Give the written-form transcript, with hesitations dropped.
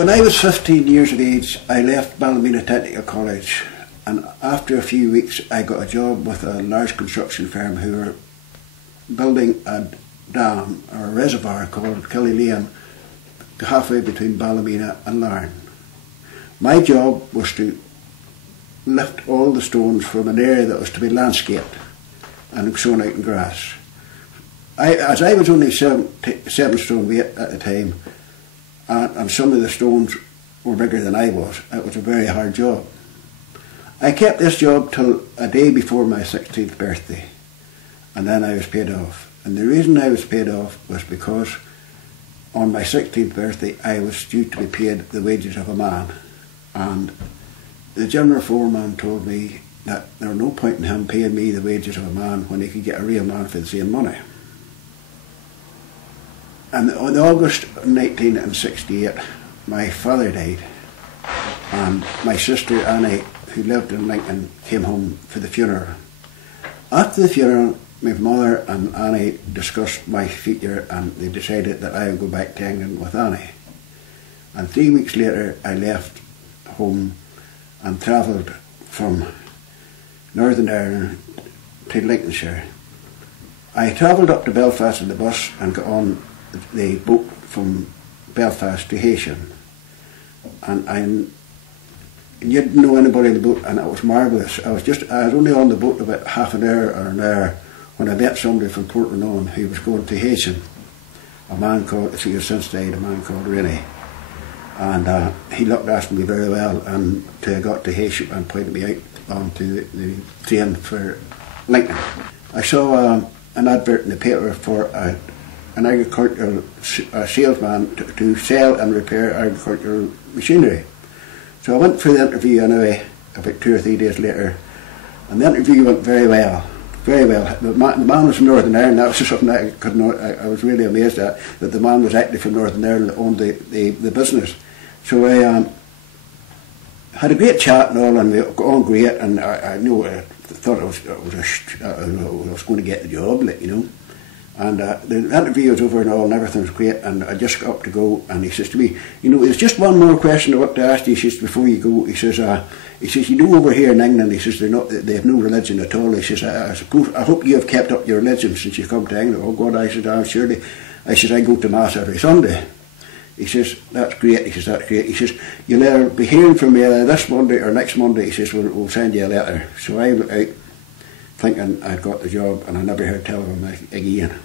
When I was 15 years of age, I left Ballymena Technical College, and after a few weeks I got a job with a large construction firm who were building a dam or a reservoir called Killylane, halfway between Ballymena and Larne. My job was to lift all the stones from an area that was to be landscaped and sown out in grass. As I was only 7 stone weight at the time, and some of the stones were bigger than I was, it was a very hard job. I kept this job till a day before my 16th birthday, and then I was paid off. And the reason I was paid off was because on my 16th birthday I was due to be paid the wages of a man, and the general foreman told me that there was no point in him paying me the wages of a man when he could get a real man for the same money. And in August 1968, my father died, and my sister Annie, who lived in Lincoln, came home for the funeral. After the funeral, my mother and Annie discussed my future, and they decided that I would go back to England with Annie. And 3 weeks later, I left home and travelled from Northern Ireland to Lincolnshire. I travelled up to Belfast in the bus and got on the boat from Belfast to Haitian, and you didn't know anybody in the boat, and it was marvellous. I was only on the boat about half an hour or an hour when I met somebody from Portland who was going to Haitian, a man called, he has since died, a man called Rennie, and he looked after me very well until I got to Haitian and pointed me out onto the train for Lincoln. I saw an advert in the paper for an agricultural salesman to sell and repair agricultural machinery. So I went for the interview anyway, about 2 or 3 days later, and the interview went very well, very well. The man was from Northern Ireland. That was just something I was really amazed at, that the man was actually from Northern Ireland that owned the business. So I had a great chat and all, and we got on great, and I thought I was going to get the job, like, you know. And the interview was over and all, and everything was great, and I just got up to go, and he says to me, you know, there's just one more question I want to ask you. He says, before you go, he says, you know, over here in England, he says, they have no religion at all. He says, I hope you have kept up your religion since you come to England. Oh God, I said, surely. I says, I go to Mass every Sunday. He says, that's great. He says, that's great. He says, you'll either be hearing from me this Monday or next Monday. He says, we'll send you a letter. So I went out thinking I'd got the job, and I never heard tell of him again.